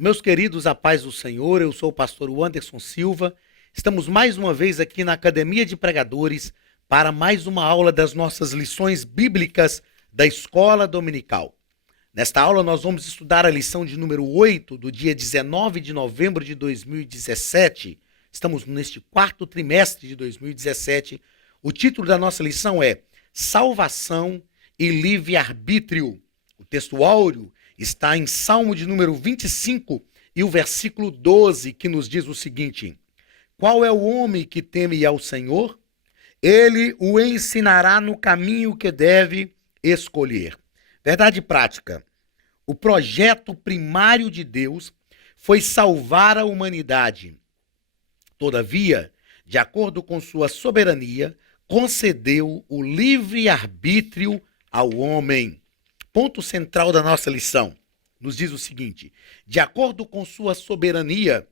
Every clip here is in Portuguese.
Meus queridos, a paz do Senhor, eu sou o pastor Anderson Silva. Estamos mais uma vez aqui na Academia de Pregadores para mais uma aula das nossas lições bíblicas da Escola Dominical. Nesta aula nós vamos estudar a lição de número 8 do dia 19 de novembro de 2017. Estamos neste quarto trimestre de 2017. O título da nossa lição é Salvação e Livre-Arbítrio. O texto áureo está em Salmo de número 25 e o versículo 12, que nos diz o seguinte: Qual é o homem que teme ao Senhor? Ele o ensinará no caminho que deve escolher. Verdade prática. O projeto primário de Deus foi salvar a humanidade. Todavia, de acordo com sua soberania, concedeu o livre-arbítrio ao homem. Ponto central da nossa lição nos diz o seguinte: de acordo com sua soberania,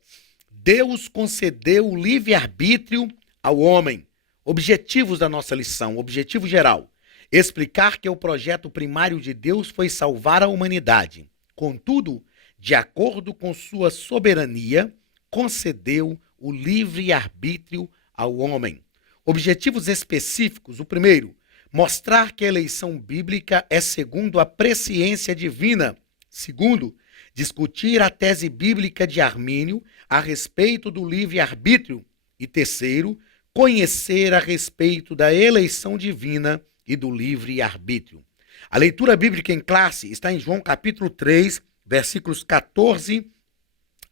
Deus concedeu o livre-arbítrio ao homem. Objetivos da nossa lição, objetivo geral: explicar que o projeto primário de Deus foi salvar a humanidade. Contudo, de acordo com sua soberania, concedeu o livre-arbítrio ao homem. Objetivos específicos: o primeiro, mostrar que a eleição bíblica é segundo a presciência divina. Segundo, discutir a tese bíblica de Armínio a respeito do livre-arbítrio. E terceiro, conhecer a respeito da eleição divina e do livre-arbítrio. A leitura bíblica em classe está em João capítulo 3, versículos 14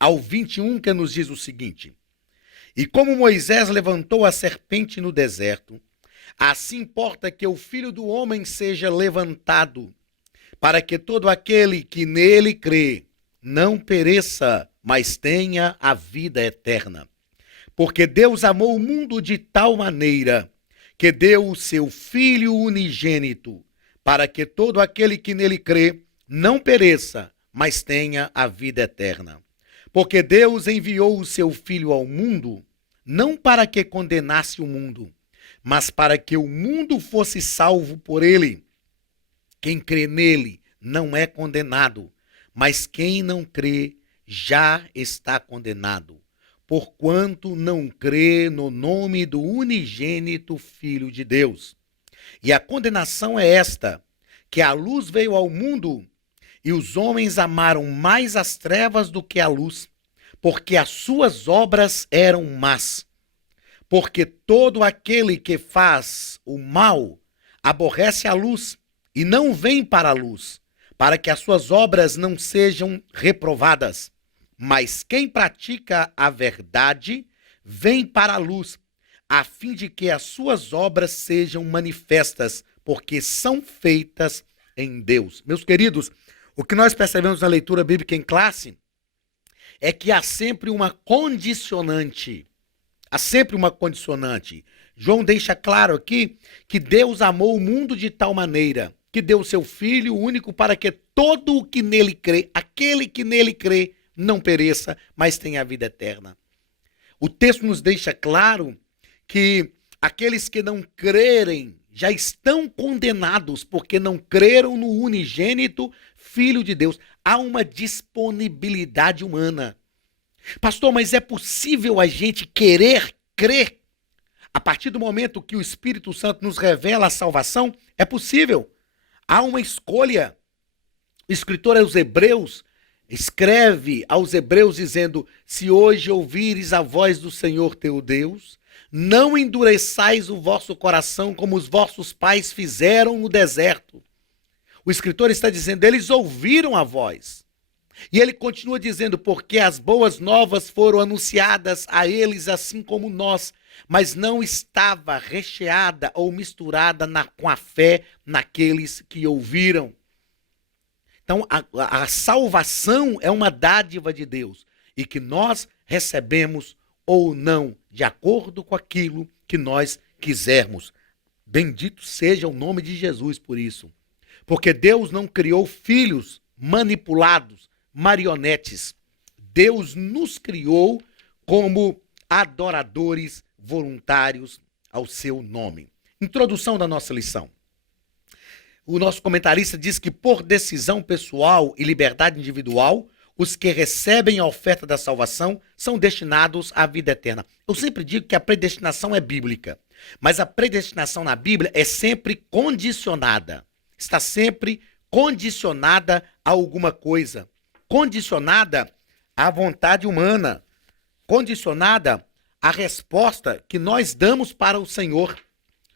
ao 21, que nos diz o seguinte: E como Moisés levantou a serpente no deserto, assim importa que o Filho do Homem seja levantado, para que todo aquele que nele crê não pereça, mas tenha a vida eterna. Porque Deus amou o mundo de tal maneira que deu o seu Filho unigênito, para que todo aquele que nele crê não pereça, mas tenha a vida eterna. Porque Deus enviou o seu Filho ao mundo, não para que condenasse o mundo, mas para que o mundo fosse salvo por ele. Quem crê nele não é condenado, mas quem não crê já está condenado, porquanto não crê no nome do unigênito Filho de Deus. E a condenação é esta, que a luz veio ao mundo, e os homens amaram mais as trevas do que a luz, porque as suas obras eram más. Porque todo aquele que faz o mal aborrece a luz e não vem para a luz, para que as suas obras não sejam reprovadas. Mas quem pratica a verdade vem para a luz, a fim de que as suas obras sejam manifestas, porque são feitas em Deus. Meus queridos, o que nós percebemos na leitura bíblica em classe é que há sempre uma condicionante. Há sempre uma condicionante. João deixa claro aqui que Deus amou o mundo de tal maneira que deu o seu Filho único para que todo o que nele crê, aquele que nele crê, não pereça, mas tenha a vida eterna. O texto nos deixa claro que aqueles que não crerem já estão condenados porque não creram no unigênito Filho de Deus. Há uma disponibilidade humana. Pastor, mas é possível a gente querer crer? A partir do momento que o Espírito Santo nos revela a salvação, é possível. Há uma escolha. O escritor aos Hebreus escreve aos Hebreus dizendo: se hoje ouvires a voz do Senhor teu Deus, não endureçais o vosso coração como os vossos pais fizeram no deserto. O escritor está dizendo, eles ouviram a voz. E ele continua dizendo, porque as boas novas foram anunciadas a eles assim como nós, mas não estava recheada ou misturada com a fé naqueles que ouviram. Então, a salvação é uma dádiva de Deus e que nós recebemos ou não, de acordo com aquilo que nós quisermos. Bendito seja o nome de Jesus por isso. Porque Deus não criou filhos manipulados, marionetes. Deus nos criou como adoradores voluntários ao seu nome. Introdução da nossa lição. O nosso comentarista diz que por decisão pessoal e liberdade individual, os que recebem a oferta da salvação são destinados à vida eterna. Eu sempre digo que a predestinação é bíblica, mas a predestinação na Bíblia é sempre condicionada. Está sempre condicionada a alguma coisa, condicionada à vontade humana, condicionada à resposta que nós damos para o Senhor.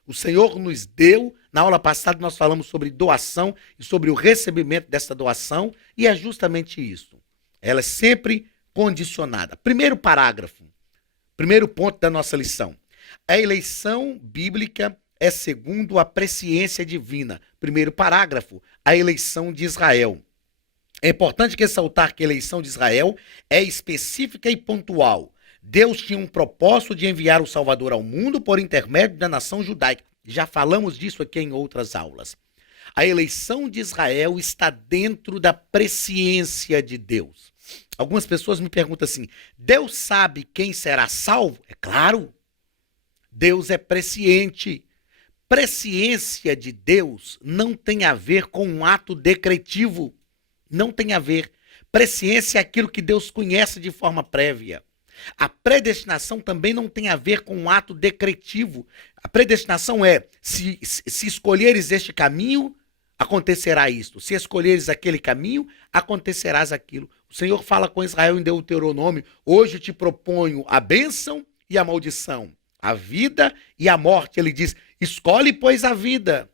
O Senhor nos deu, na aula passada nós falamos sobre doação e sobre o recebimento dessa doação, e é justamente isso. Ela é sempre condicionada. Primeiro parágrafo, primeiro ponto da nossa lição. A eleição bíblica é segundo a presciência divina. Primeiro parágrafo, a eleição de Israel. É importante ressaltar que a eleição de Israel é específica e pontual. Deus tinha um propósito de enviar o Salvador ao mundo por intermédio da nação judaica. Já falamos disso aqui em outras aulas. A eleição de Israel está dentro da presciência de Deus. Algumas pessoas me perguntam assim: Deus sabe quem será salvo? É claro. Deus é presciente. Presciência de Deus não tem a ver com um ato decretivo. Não tem a ver. Presciência é aquilo que Deus conhece de forma prévia. A predestinação também não tem a ver com um ato decretivo. A predestinação é, se escolheres este caminho, acontecerá isto. Se escolheres aquele caminho, acontecerás aquilo. O Senhor fala com Israel em Deuteronômio: hoje te proponho a bênção e a maldição, a vida e a morte. Ele diz: escolhe, pois, a vida.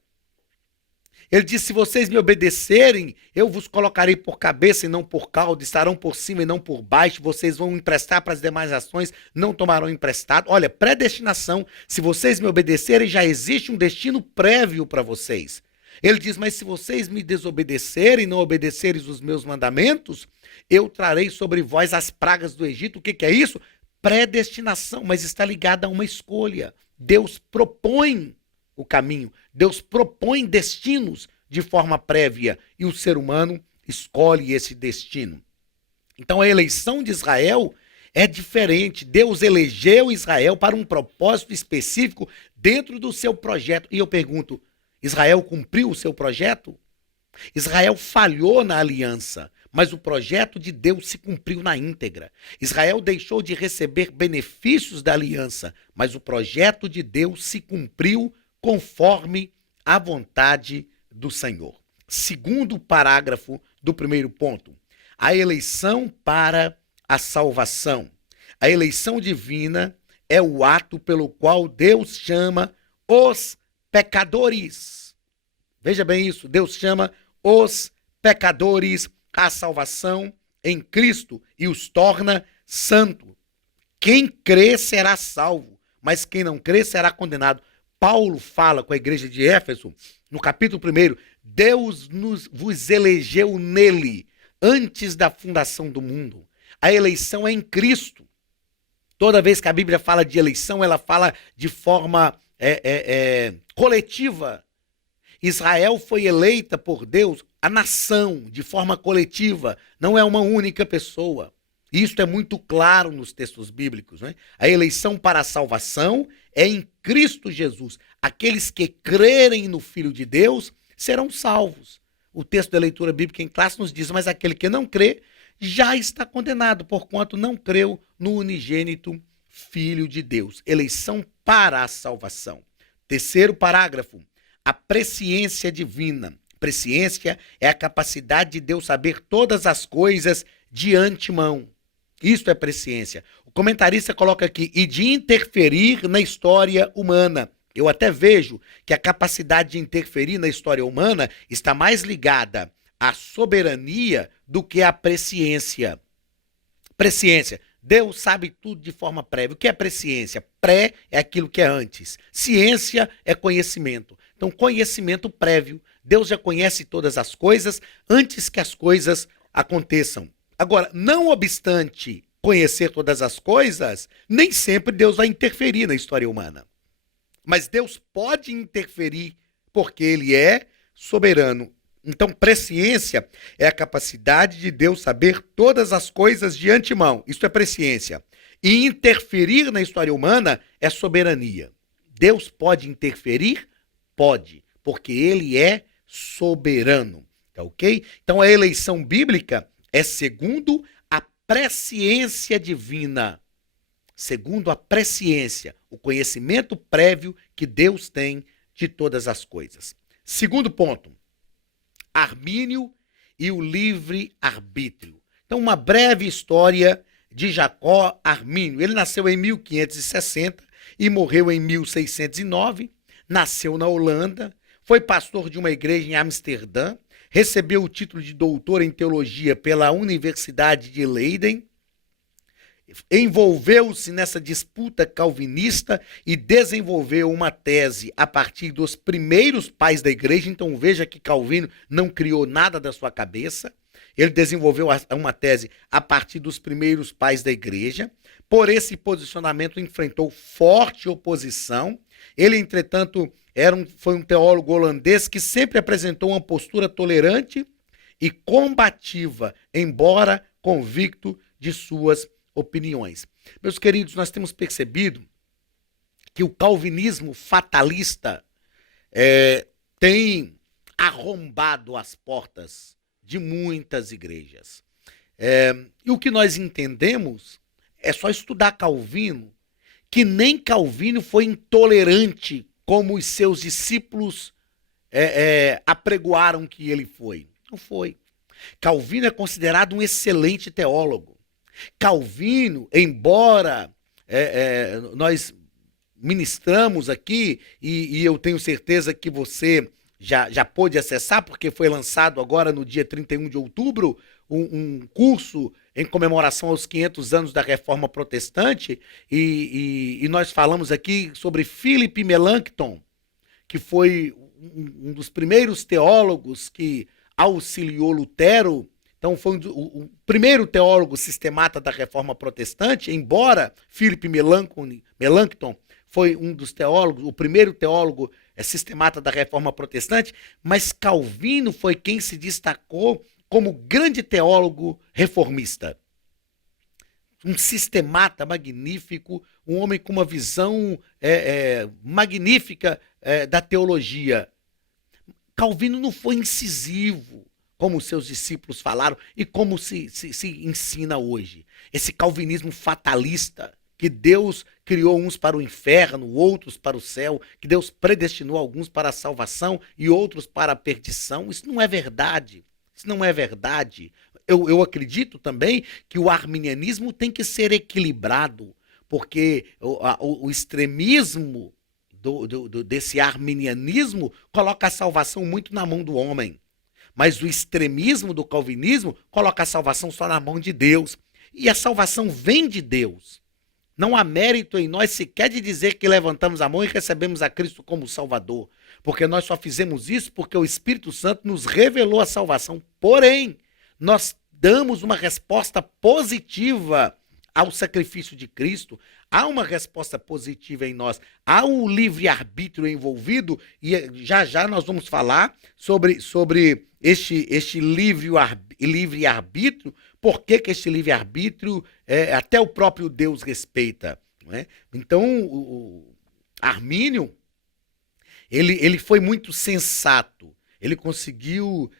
Ele diz: se vocês me obedecerem, eu vos colocarei por cabeça e não por cauda, estarão por cima e não por baixo, vocês vão emprestar para as demais nações, não tomarão emprestado. Olha, predestinação, se vocês me obedecerem, já existe um destino prévio para vocês. Ele diz: mas se vocês me desobedecerem, não obedecerem os meus mandamentos, eu trarei sobre vós as pragas do Egito. O que é isso? Predestinação, mas está ligada a uma escolha. Deus propõe o caminho, Deus propõe destinos de forma prévia e o ser humano escolhe esse destino. Então a eleição de Israel é diferente. Deus elegeu Israel para um propósito específico dentro do seu projeto. E eu pergunto: Israel cumpriu o seu projeto? Israel falhou na aliança, mas o projeto de Deus se cumpriu na íntegra. Israel deixou de receber benefícios da aliança, mas o projeto de Deus se cumpriu conforme a vontade do Senhor. Segundo parágrafo do primeiro ponto, a eleição para a salvação. A eleição divina é o ato pelo qual Deus chama os pecadores. Veja bem isso, Deus chama os pecadores à salvação em Cristo e os torna santos. Quem crê será salvo, mas quem não crê será condenado. Paulo fala com a igreja de Éfeso, no capítulo 1, Deus vos elegeu nele, antes da fundação do mundo. A eleição é em Cristo. Toda vez que a Bíblia fala de eleição, ela fala de forma coletiva. Israel foi eleita por Deus, a nação, de forma coletiva, não é uma única pessoa. Isso é muito claro nos textos bíblicos, né? A eleição para a salvação é em Cristo Jesus. Aqueles que crerem no Filho de Deus serão salvos. O texto da leitura bíblica em classe nos diz: mas aquele que não crê já está condenado, porquanto não creu no unigênito Filho de Deus. Eleição para a salvação. Terceiro parágrafo, a presciência divina. Presciência é a capacidade de Deus saber todas as coisas de antemão. Isto é presciência. O comentarista coloca aqui: e de interferir na história humana. Eu até vejo que a capacidade de interferir na história humana está mais ligada à soberania do que à presciência. Presciência. Deus sabe tudo de forma prévia. O que é presciência? Pré é aquilo que é antes. Ciência é conhecimento. Então, conhecimento prévio. Deus já conhece todas as coisas antes que as coisas aconteçam. Agora, não obstante conhecer todas as coisas, nem sempre Deus vai interferir na história humana. Mas Deus pode interferir porque Ele é soberano. Então, presciência é a capacidade de Deus saber todas as coisas de antemão. Isso é presciência. E interferir na história humana é soberania. Deus pode interferir? Pode, porque Ele é soberano. Tá ok? Então, a eleição bíblica é segundo a presciência divina. Segundo a presciência, o conhecimento prévio que Deus tem de todas as coisas. Segundo ponto, Armínio e o livre-arbítrio. Então, uma breve história de Jacó Armínio. Ele nasceu em 1560 e morreu em 1609. Nasceu na Holanda, foi pastor de uma igreja em Amsterdã, recebeu o título de doutor em teologia pela Universidade de Leiden, envolveu-se nessa disputa calvinista e desenvolveu uma tese a partir dos primeiros pais da igreja. Então veja que Calvino não criou nada da sua cabeça. Ele desenvolveu uma tese a partir dos primeiros pais da igreja. Por esse posicionamento enfrentou forte oposição. Ele, entretanto, foi um teólogo holandês que sempre apresentou uma postura tolerante e combativa, embora convicto de suas opiniões. Meus queridos, nós temos percebido que o calvinismo fatalista tem arrombado as portas de muitas igrejas. E o que nós entendemos é só estudar Calvino, que nem Calvino foi intolerante como os seus discípulos apregoaram que ele foi. Não foi. Calvino é considerado um excelente teólogo. Calvino, embora nós ministramos aqui, e eu tenho certeza que você já pôde acessar, porque foi lançado agora no dia 31 de outubro, um curso em comemoração aos 500 anos da Reforma Protestante, e nós falamos aqui sobre Philip Melanchthon, que foi um dos primeiros teólogos que auxiliou Lutero. Então foi o primeiro teólogo sistemata da Reforma Protestante, embora Philip Melanchthon foi um dos teólogos, o primeiro teólogo sistemata da Reforma Protestante, mas Calvino foi quem se destacou como grande teólogo reformista. Um sistemata magnífico, um homem com uma visão magnífica da teologia. Calvino não foi incisivo, como seus discípulos falaram e como se ensina hoje. Esse calvinismo fatalista, que Deus criou uns para o inferno, outros para o céu, que Deus predestinou alguns para a salvação e outros para a perdição, isso não é verdade. Isso não é verdade. Eu acredito também que o arminianismo tem que ser equilibrado, porque o extremismo desse arminianismo coloca a salvação muito na mão do homem. Mas o extremismo do calvinismo coloca a salvação só na mão de Deus. E a salvação vem de Deus. Não há mérito em nós sequer de dizer que levantamos a mão e recebemos a Cristo como Salvador. Porque nós só fizemos isso porque o Espírito Santo nos revelou a salvação. Porém, nós damos uma resposta positiva ao sacrifício de Cristo. Há uma resposta positiva em nós. Há um livre-arbítrio envolvido. E já nós vamos falar sobre este livre-arbítrio. Por que este livre-arbítrio até o próprio Deus respeita? Não é? Então, o Armínio, ele foi muito sensato. Ele conseguiu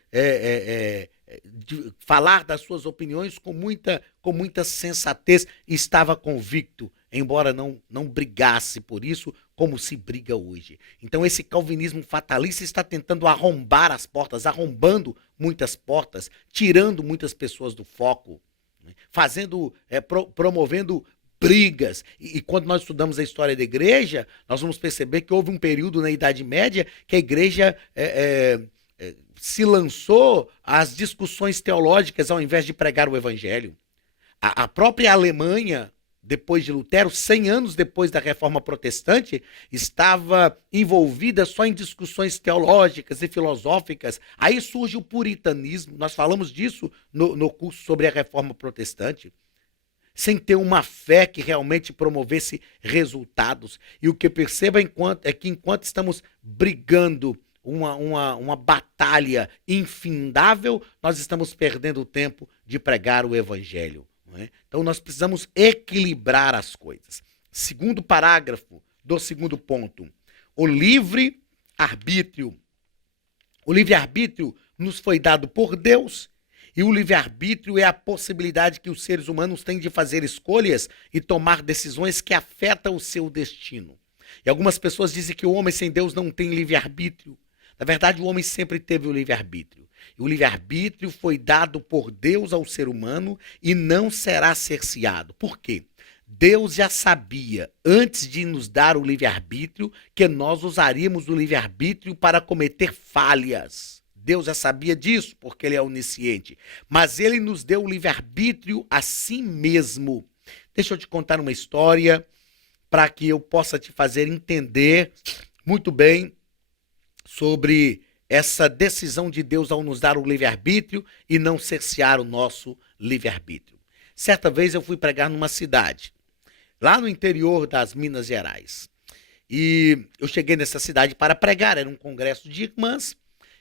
falar das suas opiniões com muita sensatez e estava convicto, embora não brigasse por isso como se briga hoje. Então esse calvinismo fatalista está tentando arrombar as portas, arrombando muitas portas, tirando muitas pessoas do foco, né? Promovendo brigas. E quando nós estudamos a história da igreja, nós vamos perceber que houve um período na Idade Média que a igreja se lançou às discussões teológicas ao invés de pregar o evangelho. A própria Alemanha, depois de Lutero, 100 anos depois da Reforma Protestante, estava envolvida só em discussões teológicas e filosóficas. Aí surge o puritanismo, nós falamos disso no curso sobre a Reforma Protestante, sem ter uma fé que realmente promovesse resultados. E o que eu percebo é que enquanto estamos brigando uma batalha infindável, nós estamos perdendo o tempo de pregar o evangelho. Não é? Então nós precisamos equilibrar as coisas. Segundo parágrafo do segundo ponto, o livre-arbítrio. O livre-arbítrio nos foi dado por Deus E o livre-arbítrio é a possibilidade que os seres humanos têm de fazer escolhas e tomar decisões que afetam o seu destino. E algumas pessoas dizem que o homem sem Deus não tem livre-arbítrio. Na verdade, o homem sempre teve o livre-arbítrio. E o livre-arbítrio foi dado por Deus ao ser humano e não será cerceado. Por quê? Deus já sabia, antes de nos dar o livre-arbítrio, que nós usaríamos o livre-arbítrio para cometer falhas. Deus já sabia disso, porque ele é onisciente. Mas ele nos deu o livre-arbítrio a si mesmo. Deixa eu te contar uma história para que eu possa te fazer entender muito bem sobre essa decisão de Deus ao nos dar o livre-arbítrio e não cercear o nosso livre-arbítrio. Certa vez eu fui pregar numa cidade, lá no interior das Minas Gerais. E eu cheguei nessa cidade para pregar, era um congresso de irmãs,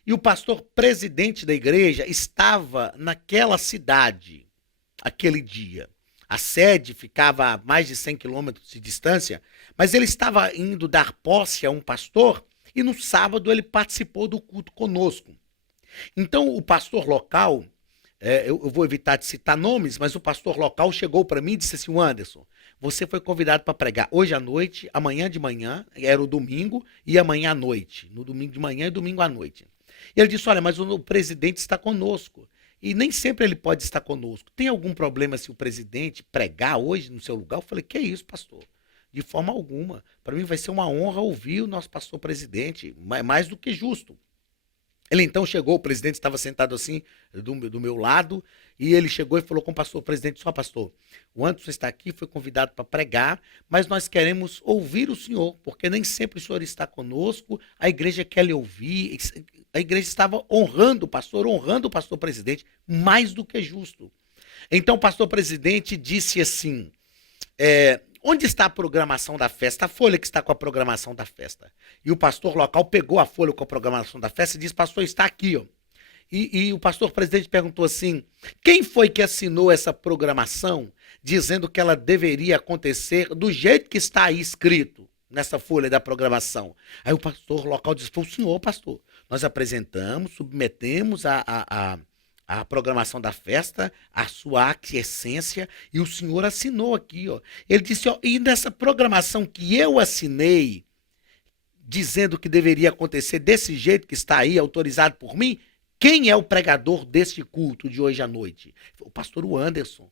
e o pastor presidente da igreja estava naquela cidade, aquele dia. A sede ficava a mais de 100 quilômetros de distância, mas ele estava indo dar posse a um pastor e no sábado ele participou do culto conosco. Então o pastor local, eu vou evitar de citar nomes, mas o pastor local chegou para mim e disse assim: Anderson, você foi convidado para pregar hoje à noite, amanhã de manhã, era o domingo, e amanhã à noite. No domingo de manhã e domingo à noite. E ele disse: olha, mas o presidente está conosco. E nem sempre ele pode estar conosco. Tem algum problema se o presidente pregar hoje no seu lugar? Eu falei: que isso, pastor? De forma alguma. Para mim vai ser uma honra ouvir o nosso pastor presidente, mais do que justo. Ele então chegou, o presidente estava sentado assim, do meu lado, e ele chegou e falou com o pastor presidente: só pastor, o Anderson está aqui, foi convidado para pregar, mas nós queremos ouvir o senhor, porque nem sempre o senhor está conosco, a igreja quer lhe ouvir, a igreja estava honrando o pastor presidente, mais do que justo. Então o pastor presidente disse assim, onde está a programação da festa? A folha que está com a programação da festa. E o pastor local pegou a folha com a programação da festa e disse: pastor, está aqui, ó. E o pastor presidente perguntou assim: quem foi que assinou essa programação dizendo que ela deveria acontecer do jeito que está aí escrito nessa folha da programação? Aí o pastor local disse: foi o senhor, pastor. Nós apresentamos, submetemos a programação da festa, a sua aquiescência, e o senhor assinou aqui, ó. Ele disse: ó, e nessa programação que eu assinei, dizendo que deveria acontecer desse jeito que está aí, autorizado por mim, quem é o pregador deste culto de hoje à noite? O pastor Anderson.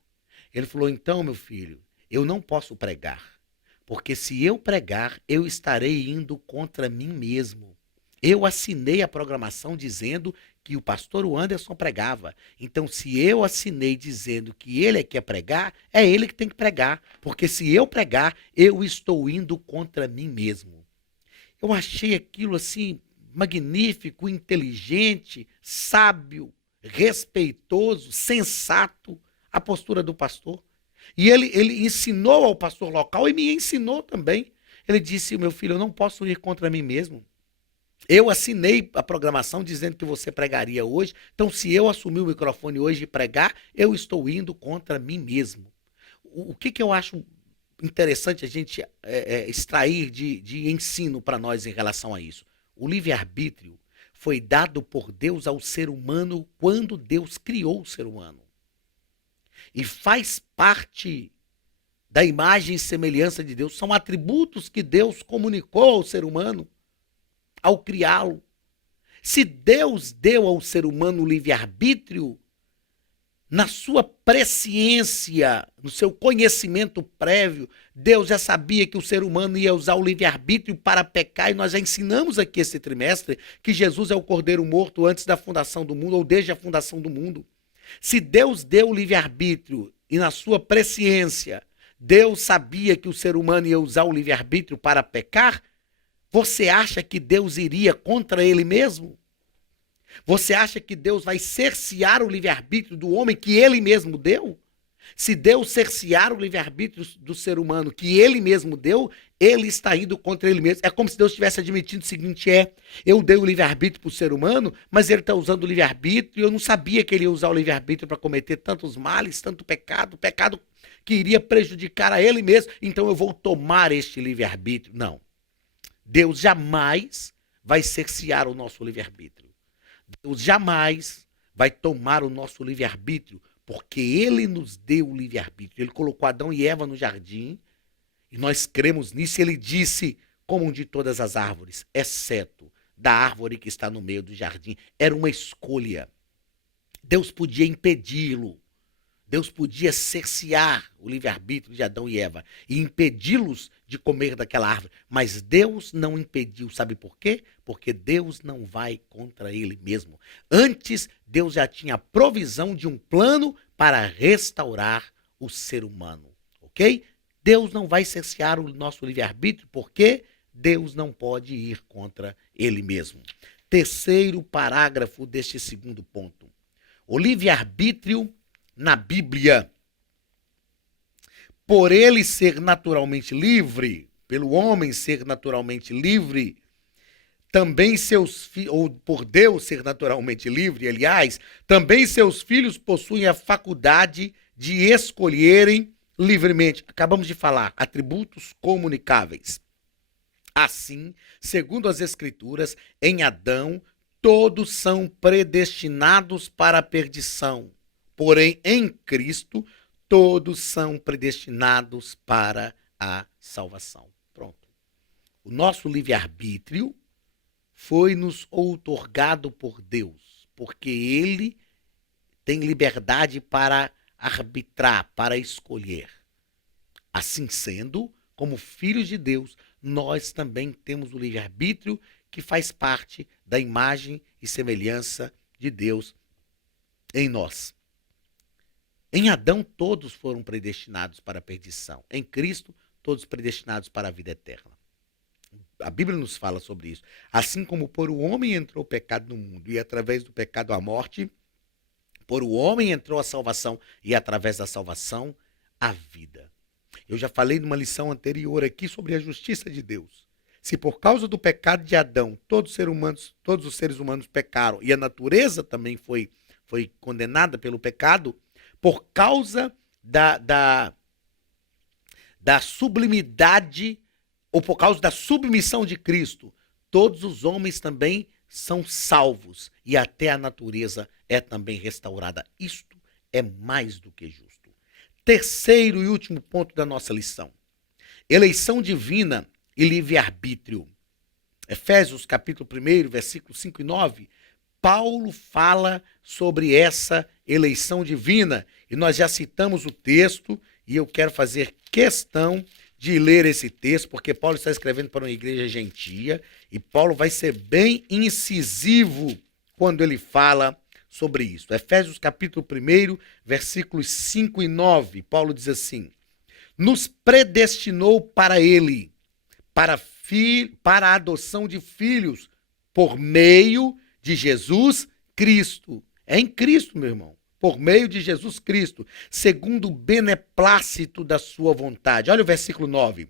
Ele falou: então, meu filho, eu não posso pregar, porque se eu pregar, eu estarei indo contra mim mesmo. Eu assinei a programação dizendo que o pastor Anderson pregava. Então, se eu assinei dizendo que ele é que quer pregar, é ele que tem que pregar. Porque se eu pregar, eu estou indo contra mim mesmo. Eu achei aquilo assim magnífico, inteligente, sábio, respeitoso, sensato, a postura do pastor. E ele ensinou ao pastor local e me ensinou também. Ele disse: meu filho, eu não posso ir contra mim mesmo. Eu assinei a programação dizendo que você pregaria hoje, então se eu assumir o microfone hoje e pregar, eu estou indo contra mim mesmo. O que eu acho interessante a gente extrair de ensino para nós em relação a isso? O livre-arbítrio foi dado por Deus ao ser humano quando Deus criou o ser humano. E faz parte da imagem e semelhança de Deus. São atributos que Deus comunicou ao ser humano ao criá-lo. Se Deus deu ao ser humano o livre-arbítrio, na sua presciência, no seu conhecimento prévio, Deus já sabia que o ser humano ia usar o livre-arbítrio para pecar, e nós já ensinamos aqui esse trimestre que Jesus é o Cordeiro morto antes da fundação do mundo, ou desde a fundação do mundo. Se Deus deu o livre-arbítrio e na sua presciência, Deus sabia que o ser humano ia usar o livre-arbítrio para pecar, você acha que Deus iria contra ele mesmo? Você acha que Deus vai cercear o livre-arbítrio do homem que ele mesmo deu? Se Deus cercear o livre-arbítrio do ser humano que ele mesmo deu, ele está indo contra ele mesmo. É como se Deus estivesse admitindo o seguinte: eu dei o livre-arbítrio para o ser humano, mas ele está usando o livre-arbítrio e eu não sabia que ele ia usar o livre-arbítrio para cometer tantos males, tanto pecado que iria prejudicar a ele mesmo, então eu vou tomar este livre-arbítrio. Não. Deus jamais vai cercear o nosso livre-arbítrio. Deus jamais vai tomar o nosso livre-arbítrio, porque ele nos deu o livre-arbítrio. Ele colocou Adão e Eva no jardim, e nós cremos nisso, e ele disse, comam de todas as árvores, exceto da árvore que está no meio do jardim. Era uma escolha. Deus podia impedi-lo. Deus podia cercear o livre-arbítrio de Adão e Eva e impedi-los de comer daquela árvore. Mas Deus não impediu. Sabe por quê? Porque Deus não vai contra ele mesmo. Antes, Deus já tinha provisão de um plano para restaurar o ser humano. Ok? Deus não vai cercear o nosso livre-arbítrio porque Deus não pode ir contra ele mesmo. Terceiro parágrafo deste segundo ponto. O livre-arbítrio na Bíblia, por ele ser naturalmente livre, pelo homem ser naturalmente livre, também seus filhos, ou por Deus ser naturalmente livre, aliás, também seus filhos possuem a faculdade de escolherem livremente. Acabamos de falar, atributos comunicáveis. Assim, segundo as Escrituras, em Adão, todos são predestinados para a perdição. Porém, em Cristo, todos são predestinados para a salvação. Pronto. O nosso livre-arbítrio foi-nos outorgado por Deus, porque ele tem liberdade para arbitrar, para escolher. Assim sendo, como filhos de Deus, nós também temos o livre-arbítrio que faz parte da imagem e semelhança de Deus em nós. Em Adão, todos foram predestinados para a perdição. Em Cristo, todos predestinados para a vida eterna. A Bíblia nos fala sobre isso. Assim como por o homem entrou o pecado no mundo e através do pecado a morte, por o homem entrou a salvação e através da salvação a vida. Eu já falei numa lição anterior aqui sobre a justiça de Deus. Se por causa do pecado de Adão todos os seres humanos pecaram e a natureza também foi condenada pelo pecado, por causa da sublimidade ou por causa da submissão de Cristo, todos os homens também são salvos e até a natureza é também restaurada. Isto é mais do que justo. Terceiro e último ponto da nossa lição. Eleição divina e livre-arbítrio. Efésios capítulo 1, versículos 5 e 9, Paulo fala sobre essa eleição divina e nós já citamos o texto e eu quero fazer questão de ler esse texto, porque Paulo está escrevendo para uma igreja gentia e Paulo vai ser bem incisivo quando ele fala sobre isso. Efésios capítulo 1, versículos 5 e 9, Paulo diz assim: nos predestinou para ele, para a adoção de filhos, por meio de Jesus Cristo. É em Cristo, meu irmão. Por meio de Jesus Cristo, segundo o beneplácito da sua vontade. Olha o versículo 9.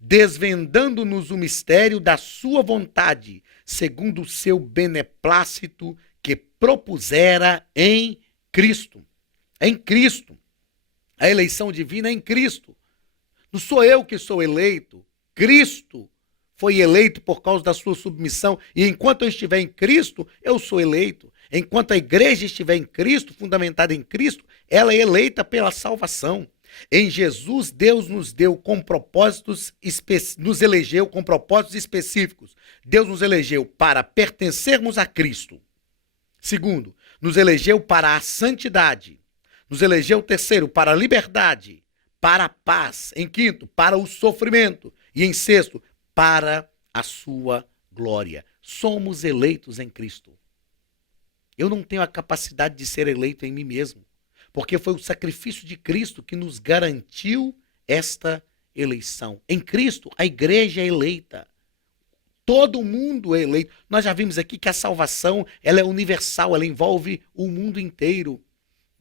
Desvendando-nos o mistério da sua vontade, segundo o seu beneplácito que propusera em Cristo. É em Cristo. A eleição divina é em Cristo. Não sou eu que sou eleito. Cristo foi eleito por causa da sua submissão. E enquanto eu estiver em Cristo, eu sou eleito. Enquanto a igreja estiver em Cristo, fundamentada em Cristo, ela é eleita pela salvação. Em Jesus, Deus nos deu com propósitos, nos elegeu com propósitos específicos. Deus nos elegeu para pertencermos a Cristo. Segundo, nos elegeu para a santidade. Nos elegeu, terceiro, para a liberdade, para a paz. Em quinto, para o sofrimento. E em sexto, para a sua glória. Somos eleitos em Cristo. Eu não tenho a capacidade de ser eleito em mim mesmo, porque foi o sacrifício de Cristo que nos garantiu esta eleição. Em Cristo, a igreja é eleita. Todo mundo é eleito. Nós já vimos aqui que a salvação ela é universal, ela envolve o mundo inteiro.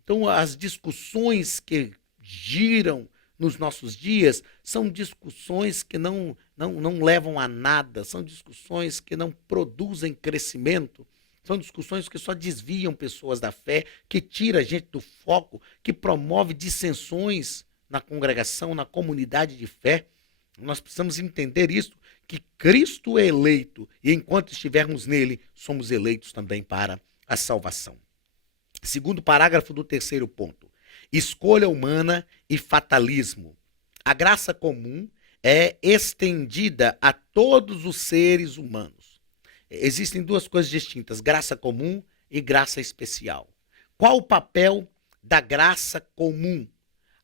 Então, as discussões que giram nos nossos dias são discussões que não levam a nada, são discussões que não produzem crescimento. São discussões que só desviam pessoas da fé, que tira a gente do foco, que promove dissensões na congregação, na comunidade de fé. Nós precisamos entender isso, que Cristo é eleito e enquanto estivermos nele, somos eleitos também para a salvação. Segundo parágrafo do terceiro ponto. Escolha humana e fatalismo. A graça comum é estendida a todos os seres humanos. Existem duas coisas distintas, graça comum e graça especial. Qual o papel da graça comum?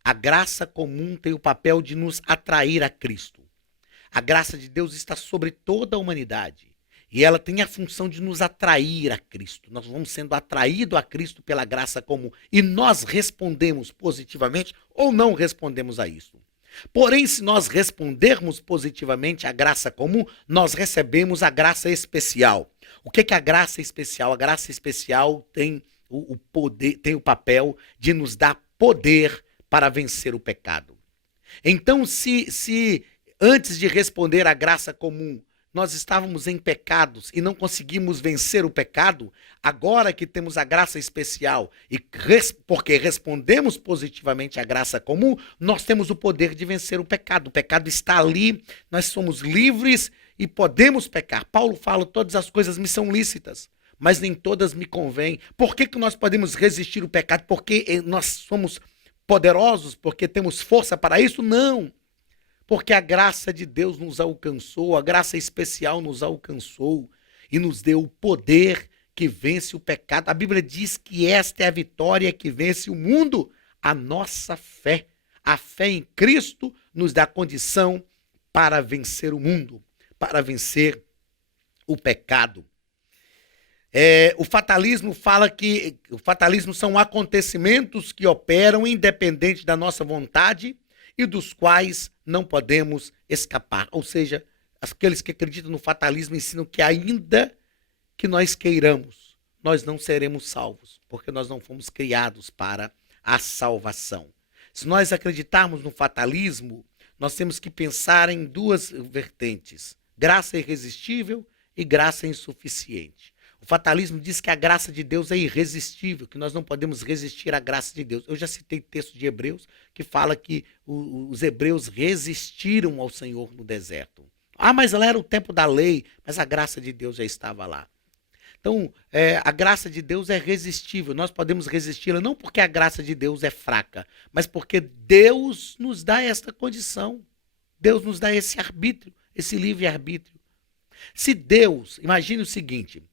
A graça comum tem o papel de nos atrair a Cristo. A graça de Deus está sobre toda a humanidade. E ela tem a função de nos atrair a Cristo. Nós vamos sendo atraídos a Cristo pela graça comum. E nós respondemos positivamente ou não respondemos a isso. Porém, se nós respondermos positivamente à graça comum, nós recebemos a graça especial. O que é a graça especial? A graça especial tem o poder, tem o papel de nos dar poder para vencer o pecado. Então, se antes de responder à graça comum, nós estávamos em pecados e não conseguimos vencer o pecado, agora que temos a graça especial e porque respondemos positivamente à graça comum, nós temos o poder de vencer o pecado. O pecado está ali, nós somos livres e podemos pecar. Paulo fala, todas as coisas me são lícitas, mas nem todas me convêm. Por que nós podemos resistir o pecado? Porque nós somos poderosos? Porque temos força para isso? Não. Porque a graça de Deus nos alcançou, a graça especial nos alcançou e nos deu o poder que vence o pecado. A Bíblia diz que esta é a vitória que vence o mundo, a nossa fé. A fé em Cristo nos dá condição para vencer o mundo, para vencer o pecado. O fatalismo fala que o fatalismo são acontecimentos que operam independente da nossa vontade e dos quais não podemos escapar. Ou seja, aqueles que acreditam no fatalismo ensinam que ainda que nós queiramos, nós não seremos salvos, porque nós não fomos criados para a salvação. Se nós acreditarmos no fatalismo, nós temos que pensar em duas vertentes: graça irresistível e graça insuficiente. O fatalismo diz que a graça de Deus é irresistível, que nós não podemos resistir à graça de Deus. Eu já citei texto de Hebreus que fala que os hebreus resistiram ao Senhor no deserto. Ah, mas lá era o tempo da lei, mas a graça de Deus já estava lá. Então, a graça de Deus é resistível. Nós podemos resisti-la não porque a graça de Deus é fraca, mas porque Deus nos dá esta condição. Deus nos dá esse arbítrio, esse livre-arbítrio. Se Deus, imagine o seguinte,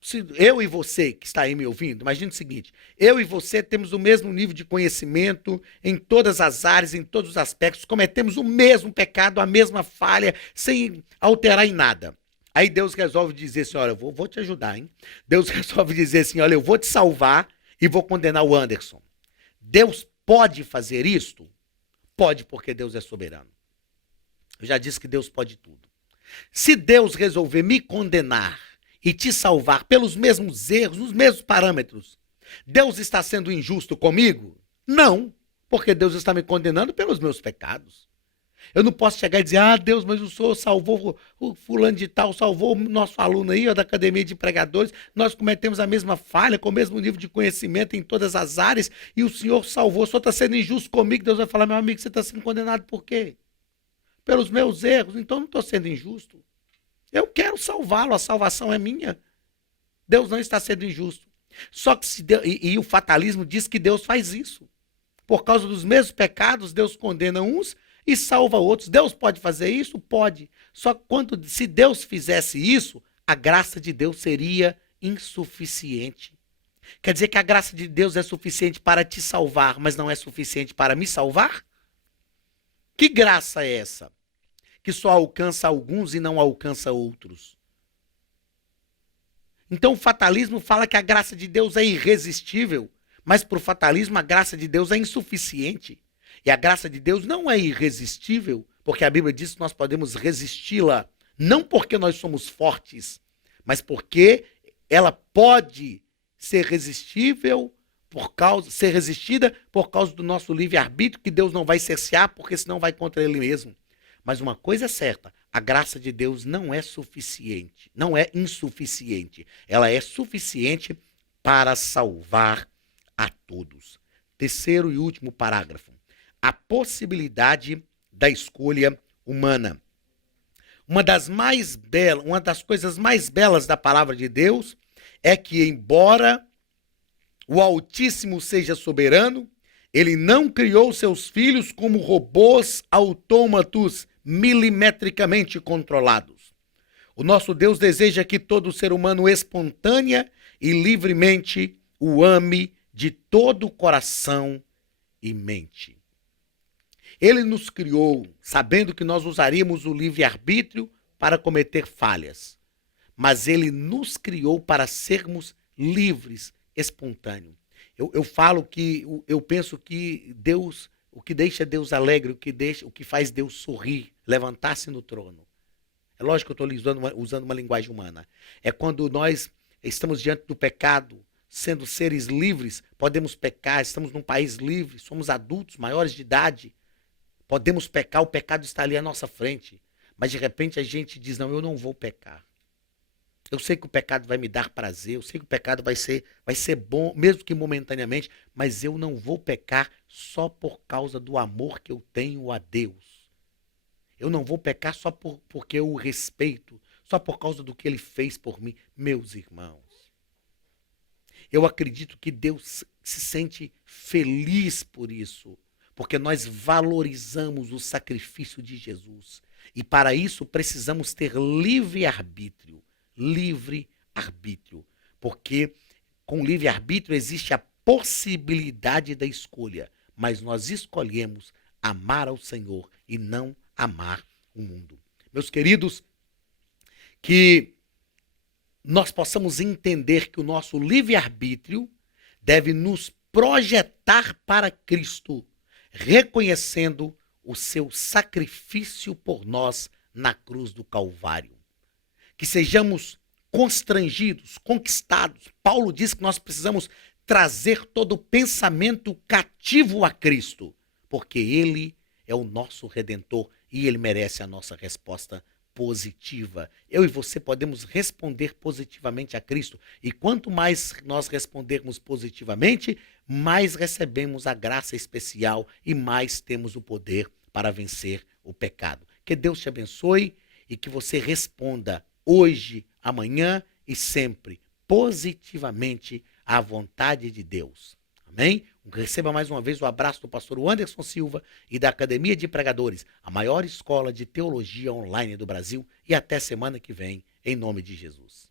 se eu e você que está aí me ouvindo, imagine o seguinte, eu e você temos o mesmo nível de conhecimento em todas as áreas, em todos os aspectos, cometemos o mesmo pecado, a mesma falha, sem alterar em nada. Aí Deus resolve dizer assim, olha, eu vou te ajudar, hein? Deus resolve dizer assim, olha, eu vou te salvar e vou condenar o Anderson. Deus pode fazer isto? Pode, porque Deus é soberano. Eu já disse que Deus pode tudo. Se Deus resolver me condenar e te salvar pelos mesmos erros, nos mesmos parâmetros, Deus está sendo injusto comigo? Não, porque Deus está me condenando pelos meus pecados. Eu não posso chegar e dizer, ah, Deus, mas o Senhor salvou o fulano de tal, salvou o nosso aluno aí, ó, da Academia de Pregadores, nós cometemos a mesma falha, com o mesmo nível de conhecimento em todas as áreas, e o Senhor salvou, o Senhor está sendo injusto comigo. Deus vai falar, meu amigo, você está sendo condenado por quê? Pelos meus erros, então não estou sendo injusto. Eu quero salvá-lo, a salvação é minha. Deus não está sendo injusto. Só que o fatalismo diz que Deus faz isso. Por causa dos mesmos pecados, Deus condena uns e salva outros. Deus pode fazer isso? Pode. Só que se Deus fizesse isso, a graça de Deus seria insuficiente. Quer dizer que a graça de Deus é suficiente para te salvar, mas não é suficiente para me salvar? Que graça é essa? Que só alcança alguns e não alcança outros. Então o fatalismo fala que a graça de Deus é irresistível, mas para o fatalismo a graça de Deus é insuficiente. E a graça de Deus não é irresistível, porque a Bíblia diz que nós podemos resisti-la, não porque nós somos fortes, mas porque ela pode ser resistível ser resistida por causa do nosso livre-arbítrio, que Deus não vai cercear, porque senão vai contra ele mesmo. Mas uma coisa é certa, a graça de Deus não é suficiente, não é insuficiente. Ela é suficiente para salvar a todos. Terceiro e último parágrafo. A possibilidade da escolha humana. Uma das coisas mais belas da palavra de Deus é que, embora o Altíssimo seja soberano, ele não criou seus filhos como robôs autômatos milimetricamente controlados. O nosso Deus deseja que todo ser humano espontânea e livremente o ame de todo o coração e mente. Ele nos criou sabendo que nós usaríamos o livre-arbítrio para cometer falhas, mas ele nos criou para sermos livres, espontâneos. Eu falo que eu penso que Deus, o que deixa Deus alegre, o que faz Deus sorrir, levantar-se no trono. É lógico que eu estou usando uma linguagem humana. É quando nós estamos diante do pecado, sendo seres livres, podemos pecar, estamos num país livre, somos adultos, maiores de idade, podemos pecar, o pecado está ali à nossa frente. Mas de repente a gente diz, não, eu não vou pecar. Eu sei que o pecado vai me dar prazer, eu sei que o pecado vai ser bom, mesmo que momentaneamente, mas eu não vou pecar só por causa do amor que eu tenho a Deus. Eu não vou pecar só porque eu o respeito, só por causa do que ele fez por mim. Meus irmãos, eu acredito que Deus se sente feliz por isso, porque nós valorizamos o sacrifício de Jesus. E para isso precisamos ter livre-arbítrio. Livre-arbítrio. Porque com livre-arbítrio existe a possibilidade da escolha, mas nós escolhemos amar ao Senhor e não amar o mundo. Meus queridos, que nós possamos entender que o nosso livre-arbítrio deve nos projetar para Cristo, reconhecendo o seu sacrifício por nós na cruz do Calvário. Que sejamos constrangidos, conquistados. Paulo diz que nós precisamos trazer todo o pensamento cativo a Cristo, porque ele é o nosso Redentor e ele merece a nossa resposta positiva. Eu e você podemos responder positivamente a Cristo. E quanto mais nós respondermos positivamente, mais recebemos a graça especial e mais temos o poder para vencer o pecado. Que Deus te abençoe e que você responda hoje, amanhã e sempre positivamente à vontade de Deus. Amém? Receba mais uma vez o abraço do pastor Anderson Silva e da Academia de Pregadores, a maior escola de teologia online do Brasil. E até semana que vem, em nome de Jesus.